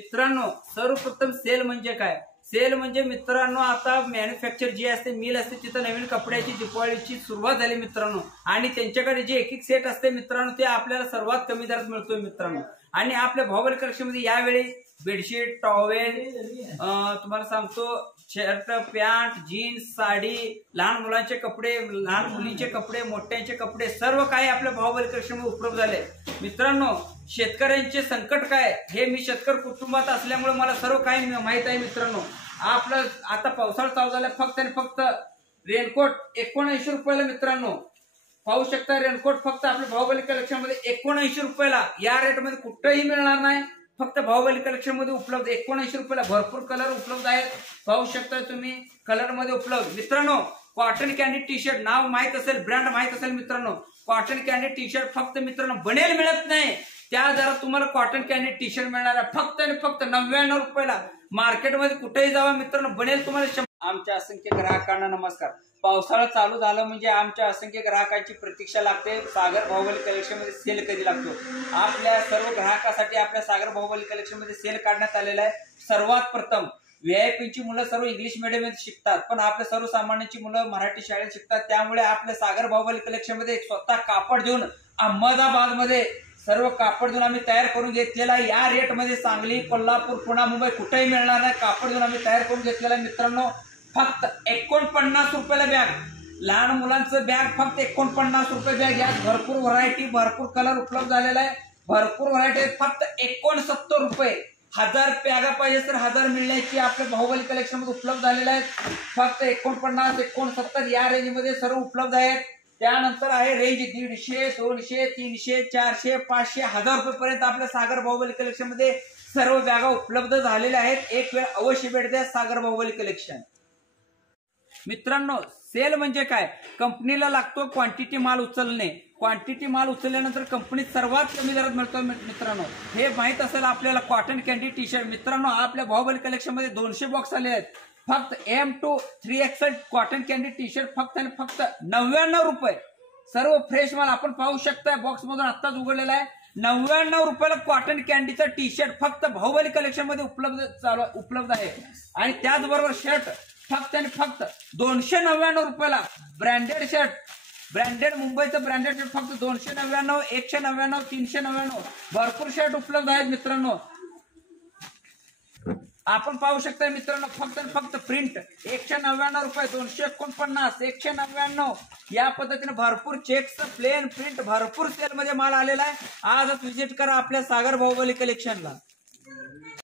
मित्रांनो, सर्वप्रथम सेल म्हणजे काय? सेल म्हणजे मित्रांनो, आता मॅन्युफॅक्चर जी असते, मिल असते, तिथं नवीन कपड्याची दिवाळीची सुरुवात झाली मित्रांनो. आणि त्यांच्याकडे जे एक एक सेट असते मित्रांनो, ते आपल्याला सर्वात कमी दरात मिळतोय मित्रांनो. आणि आपल्या बाहुबली कलेक्शन मध्ये यावेळी बेडशीट, टॉवेल, तुम्हाला सांगतो शर्ट, पॅन्ट, जीन्स, साडी, लहान मुलांचे कपडे, लहान मुलींचे कपडे, मोठ्यांचे कपडे, सर्व काही आपल्या बाहुबली कलेक्शन मध्ये उपलब्ध झाले मित्रांनो. शेतकऱ्यांचे संकट काय हे मी शेतकरी कुटुंबात असल्यामुळे मला सर्व काही माहित आहे मित्रांनो. आपलं आता पावसाळा चालू झाला, फक्त आणि फक्त रेनकोट 79 रुपयाला मित्रांनो. पाहू शकता, रेनकोट फक्त आपल्या बाहुबली कलेक्शन मध्ये 79 रुपयाला. या रेट मध्ये कुठेही मिळणार नाही, फक्त बाहुबली कलेक्शन मध्ये उपलब्ध 79 रुपयाला. भरपूर कलर उपलब्ध आहेत, पाहू शकता तुम्ही, कलर मध्ये उपलब्ध मित्रांनो. कॉटन कॅन्डी टी शर्ट नाव माहित असेल, ब्रँड माहित असेल मित्रांनो. कॉटन कॅन्डी टी शर्ट फक्त मित्रांनो बनेल मिळत नाही, त्या दरात तुम्हाला कॉटन कॅन्डी टी शर्ट मिळणार आहे फक्त आणि फक्त 99 रुपयाला. मार्केटमध्ये कुठेही जावा मित्रांनो, बनेल तुम्हाला. आमच्या असंख्य ग्राहकांना नमस्कार. पावसाळा चालू झाला म्हणजे आमच्या असंख्य ग्राहकांची प्रतीक्षा लागते, सागर बाहुबली कलेक्शन मध्ये सेल कधी लागतो. आपल्या सर्व ग्राहकासाठी आपल्या सागर बाहुबली कलेक्शन मध्ये सेल काढण्यात आलेला आहे. सर्वात प्रथम व्हीआयपीची मुलं सर्व इंग्लिश मीडियम मध्ये शिकतात, पण आपल्या सर्वसामान्यांची मुलं मराठी शाळेत शिकतात. त्यामुळे आपल्या सागर बाहुबली कलेक्शन मध्ये स्वतः कापड देऊन अहमदाबाद मध्ये सर्व कापड देऊन आम्ही तयार करून घेतलेला आहे. या रेट मध्ये सांगली, कोल्हापूर, पुणे, मुंबई कुठेही मिळणार नाही. कापड देऊन आम्ही तयार करून घेतलेला आहे मित्रांनो. फक्त 49 रुपयाला बॅग. लहान मुलांचं बॅग फक्त 49 रुपये बॅग. यात भरपूर व्हरायटी, भरपूर कलर उपलब्ध झालेला आहे. भरपूर व्हरायटी आहे. फक्त 69 रुपये. 1000 बॅगा पाहिजे तर 1000 मिळण्याची आपल्या बाहुबली कलेक्शन मध्ये उपलब्ध झालेला आहे. फक्त 49, 69 या रेंज मध्ये सर्व उपलब्ध आहेत. त्यानंतर आहे रेंज 150, 200, 300, 400, 500, 1000 रुपये पर्यंत आपल्या सागर बाहुबली कलेक्शन मध्ये सर्व बॅगा उपलब्ध झालेल्या आहेत. एक वेळ अवश्य भेट द्या सागर बाहुबली कलेक्शन. मित्रांनो, सेल म्हणजे काय? कंपनीला लागतो क्वांटिटी माल उचलणे. क्वांटिटी माल उचलल्यानंतर कंपनीत सर्वात कमी दरात मिळतो मित्रांनो. हे माहित असेल आपल्याला. कॉटन कॅन्डी टी शर्ट मित्रांनो, आपल्या बाहुबली कलेक्शन मध्ये 200 बॉक्स आले आहेत. फक्त M2 3XL cotton candy T shirt फक्त आणि फक्त 99 रुपये. सर्व फ्रेश माल आपण पाहू शकता, बॉक्स मधून आत्ताच उघडलेला आहे. 99 रुपयाला कॉटन कॅन्डीचा टी शर्ट फक्त बाहुबली कलेक्शन मध्ये उपलब्ध आहे. आणि त्याचबरोबर शर्ट फक्त आणि फक्त 299 रुपयाला. ब्रँडेड शर्ट, ब्रँडेड मुंबईचं ब्रँडेड शर्ट फक्त 299, 199, 399 भरपूर शर्ट उपलब्ध आहेत मित्रांनो. आपण पाहू शकता मित्रांनो, फक्त आणि फक्त प्रिंट 199 रुपये, 249, 199 या पद्धतीने भरपूर चेक्स, प्लेन प्रिंट भरपूर सेल मध्ये माल आलेला आहे. आजच व्हिजिट करा आपल्या सागर बाहुबली कलेक्शनला.